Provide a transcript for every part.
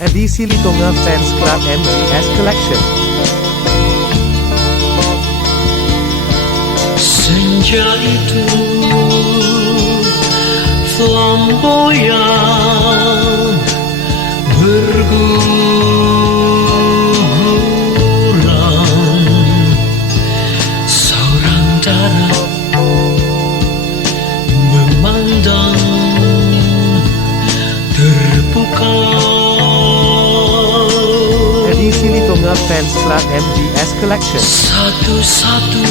Eddy Silitonga Fans Club MGS Collection. Senja itu flamboyan berguguran, seorang darat memandang terbuka. Eddy Silitonga Fans Club MGS Collection. Satu-satu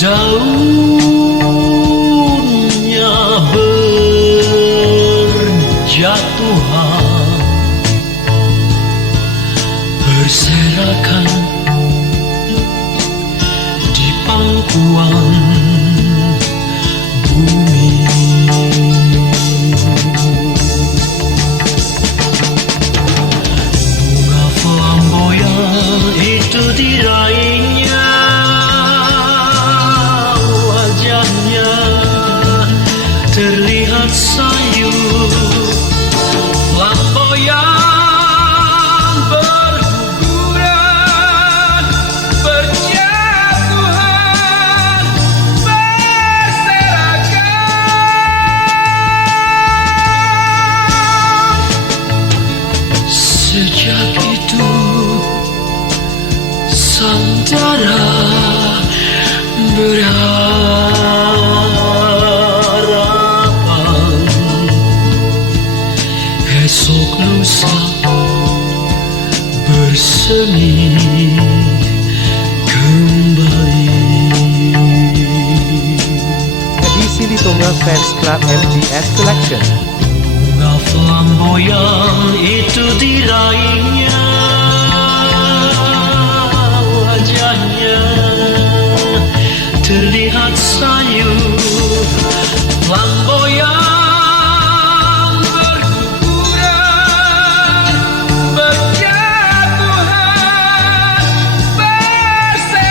daunnya berjatuhan, berserakan di pangkuan bumi. Bunga flamboyan itu diraihnya, wajahnya terlihat sayu, flamboyan berguguran, berjatuhan, berserakan. Sejak itu sandara berharapan esok lusa bersemi kembali. Eddy Silitonga Fans Club MGS Collection. Bunga flamboyan itu diraihnya, wajahnya terlihat sayu, flamboyan berguguran, berjatuhan, berserakan.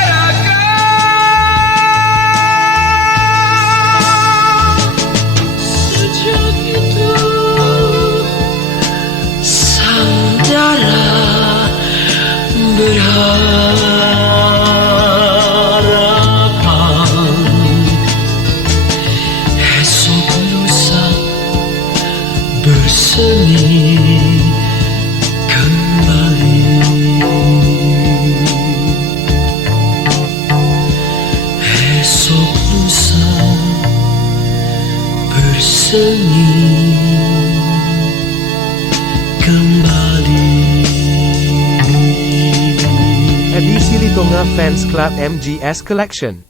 Sejak itu sandara berharapan esok lusa bersemi kembali. Esok lusa bersemi kembali. Eddy Silitonga Fans Club MGS Collection.